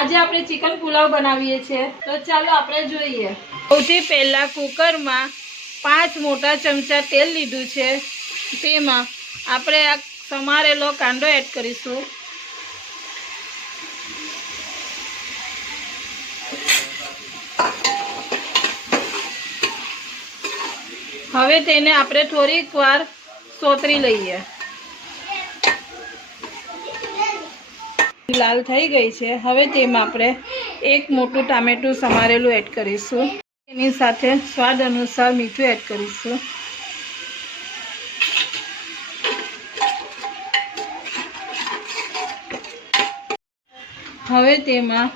આજે આપણે ચિકન પુલાવ બનાવીએ છીએ, તો ચાલો આપણે જોઈએ। સૌથી પહેલા કુકરમાં 5 મોટા ચમચા તેલ લીધું છે। તેમાં આપણે આ સમારેલો કાંદો એડ કરીશું। હવે તેને આપણે થોડીક વાર સોતરી લઈએ। લાલ થઈ ગઈ છે। હવે તેમાં આપણે 1 મોટું ટામેટું સમારેલું એડ કરીશું। એની સાથે સ્વાદ અનુસાર મીઠું એડ કરીશું। હવે તેમાં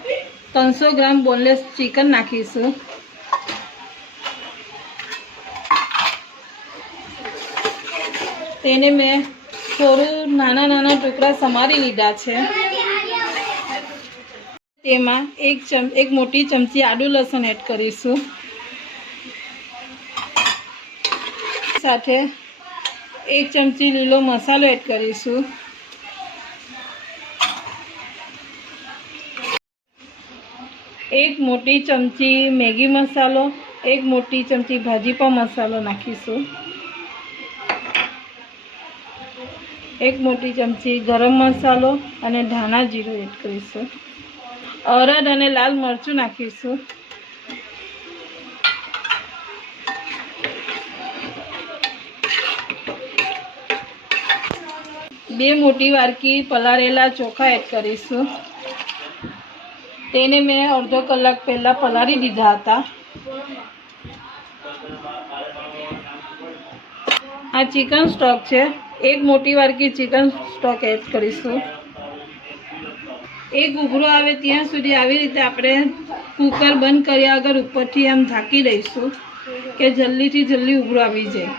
300 ગ્રામ બોનલેસ ચિકન નાખીશું। તેને મેં થોડું નાના ટુકડા સમારી લીધા છે। તેમાં એક મોટી ચમચી આદુ લસણ એડ કરીશું। સાથે 1 ચમચી લીલો મસાલો એડ કરીશું। એક મોટી ચમચી મેગી મસાલો, 1 મોટી ચમચી ભાજી પાવ મસાલો નાખીશું। 1 મોટી ચમચી ગરમ મસાલો અને ધાણા જીરું એડ કરીશું। અડદ અને લાલ મરચું નાખીશું। બે મોટી વાડકી પલાળેલા ચોખા એડ કરીશું। તેને મેં અડધો કલાક પહેલાં પલાળી દીધા હતા। આ ચિકન સ્ટોક છે। 1 મોટી વાડકી ચિકન સ્ટોક એડ કરીશું। એક ઉભરો આવે ત્યાં સુધી આવી રીતે આપણે કુકર બંધ કર્યા વગર ઉપરથી આમ ઢાંકી દઈશું કે જલ્દી ઉભરો આવી જાય।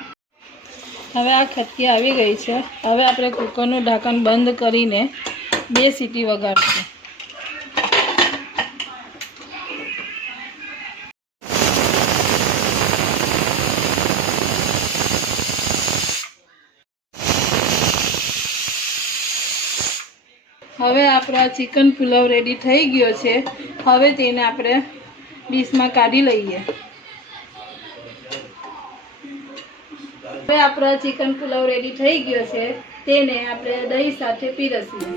હવે આ ખટકી આવી ગઈ છે। હવે આપણે કુકરનું ઢાંકણ બંધ કરીને 2 સીટી વગાડશું। હવે આપણો આ ચિકન પુલાવ રેડી થઈ ગયો છે। હવે તેને આપણે ડીશમાં કાઢી લઈએ। હવે આપણો ચિકન પુલાવ રેડી થઈ ગયો છે। તેને આપણે દહીં સાથે પીરસીએ।